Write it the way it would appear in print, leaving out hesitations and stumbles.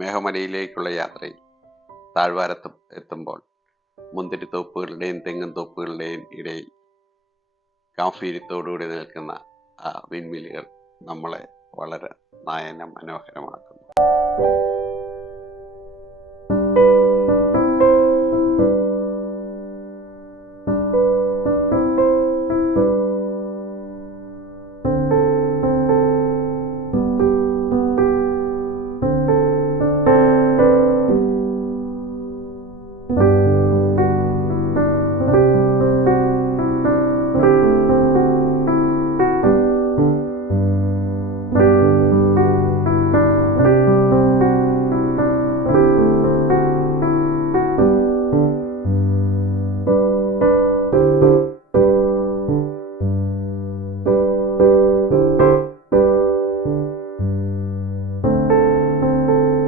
മേഘമലയിലേക്കുള്ള യാത്രയിൽ താഴ്വാരത്ത് എത്തുമ്പോൾ മുന്തിരിത്തോപ്പുകളുടെയും തെങ്ങും തോപ്പുകളുടെയും ഇടയിൽ ഗാംഭീര്യത്തോടുകൂടി നിൽക്കുന്ന ആ വിൻമില്ലുകൾ നമ്മളെ വളരെ നയന മനോഹരമാക്കുന്നു.